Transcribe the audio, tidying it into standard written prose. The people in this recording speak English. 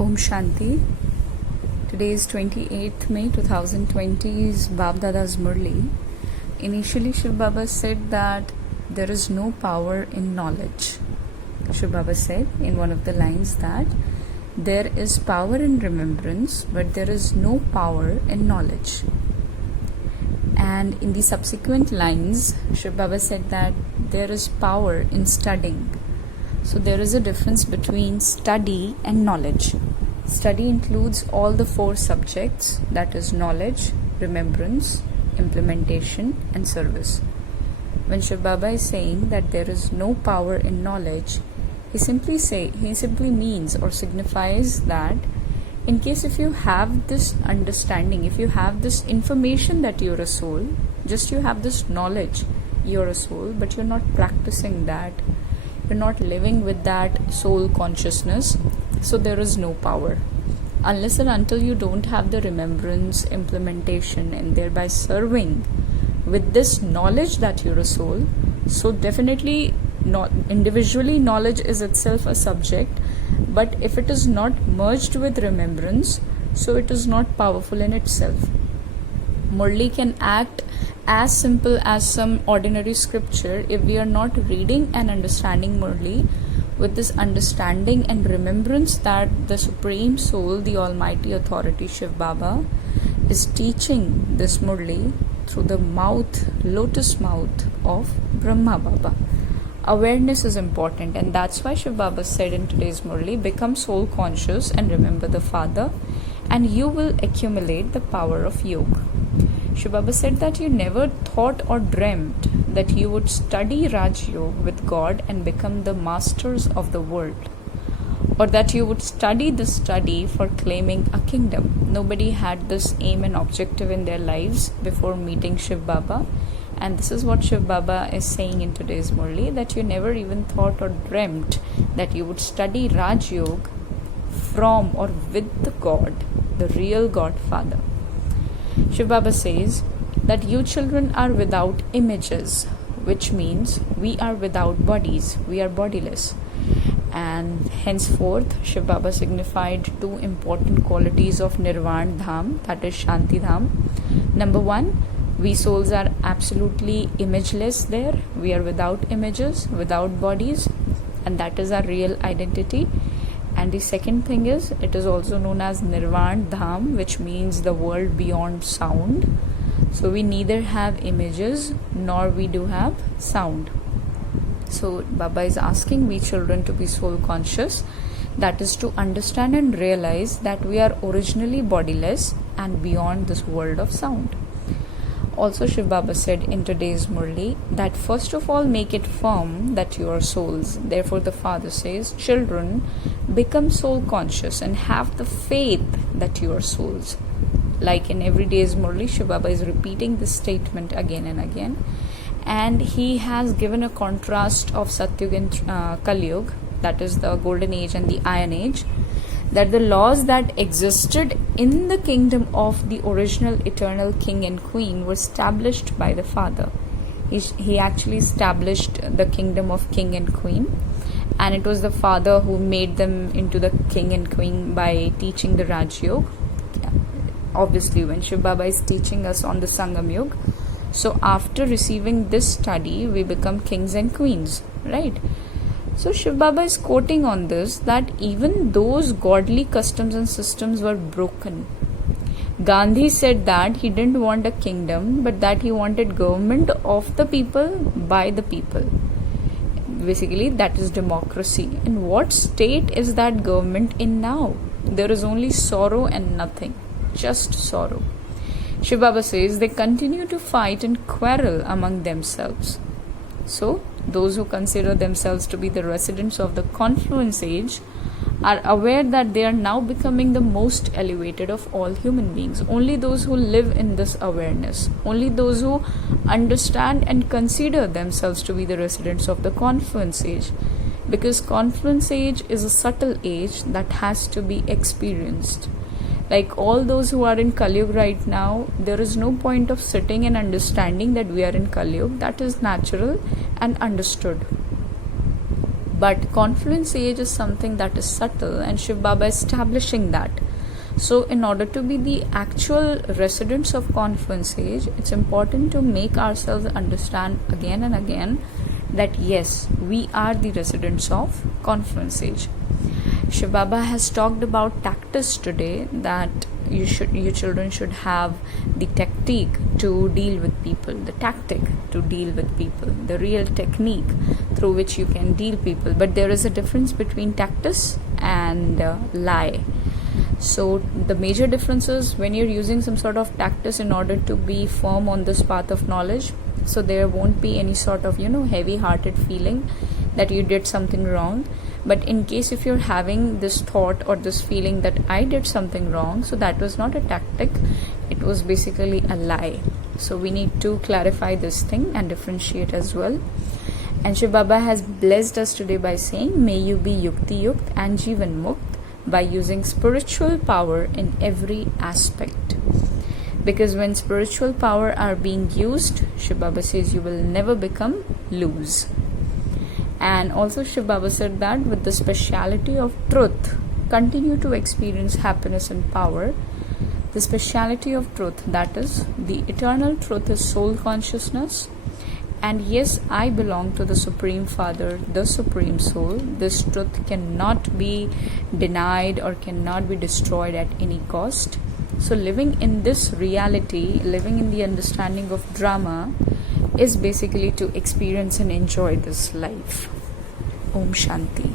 Om Shanti. Today is 28th May 2020 is Bab Dada's Murli. Initially Shiv Baba said that there is no power in knowledge. Shiv Baba said in one of the lines that there is power in remembrance but there is no power in knowledge. And in the subsequent lines Shiv Baba said that there is power in studying. So there is a difference between study and knowledge. Study includes all the four subjects, that is knowledge, remembrance, implementation and service. When Shiv Baba is saying that there is no power in knowledge, he simply means or signifies that in case if you have this understanding, if you have this information that you're a soul, just you have this knowledge you're a soul, but you're not practicing that, you're not living with that soul consciousness, so there is no power. Unless and until you don't have the remembrance, implementation and thereby serving with this knowledge that you're a soul, so definitely not individually knowledge is itself a subject, but if it is not merged with remembrance, so it is not powerful in itself. Murli can act as simple as some ordinary scripture if we are not reading and understanding Murli with this understanding and remembrance that the Supreme Soul, the Almighty Authority Shiv Baba, is teaching this Murli through the lotus mouth of Brahma Baba. Awareness is important, and that's why Shiv Baba said in today's Murli, become soul conscious and remember the Father, and you will accumulate the power of yoga. Shiv Baba said that you never thought or dreamt that you would study Raj Yoga with God and become the masters of the world, or that you would study this study for claiming a kingdom. Nobody had this aim and objective in their lives before meeting Shiv Baba, and this is what Shiv Baba is saying in today's Murli, that you never even thought or dreamt that you would study Raj Yoga from or with the God, the real Godfather. Shiv Baba says that you children are without images, which means we are without bodies, we are bodiless. And henceforth Shiv Baba signified two important qualities of Nirvan Dham, that is Shanti Dham. Number one, we souls are absolutely imageless there, we are without images, without bodies, and that is our real identity. And the second thing is, it is also known as Nirvan Dham, which means the world beyond sound. So we neither have images nor we do have sound. So Baba is asking we children to be soul conscious, that is to understand and realize that we are originally bodiless and beyond this world of sound. Also Shiv Baba said in today's Murli that first of all make it firm that you are souls. Therefore the Father says, children, become soul conscious and have the faith that you are souls. Like in every day's Murli, Shiv Baba is repeating this statement again and again, and he has given a contrast of Satyug and Kali Yuga, that is the golden age and the iron age, that the laws that existed in the kingdom of the original eternal king and queen were established by the Father. He actually established the kingdom of king and queen, and it was the Father who made them into the king and queen by teaching the Raj Yoga. Obviously when Shiv Baba is teaching us on the Sangam Yoga, so after receiving this study we become kings and queens, right? So Shiv Baba is quoting on this that even those godly customs and systems were broken. Gandhi said that he didn't want a kingdom, but that he wanted government of the people by the people. Basically that is democracy. And what state is that government in now? There is only sorrow and nothing, just sorrow. Shiv Baba says they continue to fight and quarrel among themselves. So those who consider themselves to be the residents of the confluence age are aware that they are now becoming the most elevated of all human beings. Only those who live in this awareness, only those who understand and consider themselves to be the residents of the confluence age, because confluence age is a subtle age that has to be experienced. Like all those who are in Kali Yuga right now, there is no point of sitting and understanding that we are in Kali Yuga. That is natural and understood. But confluence age is something that is subtle, and Shiv Baba is establishing that. So, in order to be the actual residents of confluence age, it's important to make ourselves understand again and again that yes, we are the residents of confluence age. Shiv Baba has talked about tactics today, that your children should have the tactic to deal with people, the tactic to deal with people, the real technique through which you can deal people. But there is a difference between tactics and lie. So the major difference is when you're using some sort of tactics in order to be firm on this path of knowledge, so there won't be any sort of heavy hearted feeling that you did something wrong. But in case if you're having this thought or this feeling that I did something wrong, so that was not a tactic, it was basically a lie. So we need to clarify this thing and differentiate as well. And Shiv Baba has blessed us today by saying, may you be Yukti Yukt and Jeevan Mukt by using spiritual power in every aspect. Because when spiritual power are being used, Shiv Baba says you will never become loose. And also Shiv Baba said that with the speciality of truth, continue to experience happiness and power. The speciality of truth, that is, the eternal truth is soul consciousness. And yes, I belong to the Supreme Father, the Supreme Soul. This truth cannot be denied or cannot be destroyed at any cost. So living in this reality, living in the understanding of drama, is basically to experience and enjoy this life. Om Shanti.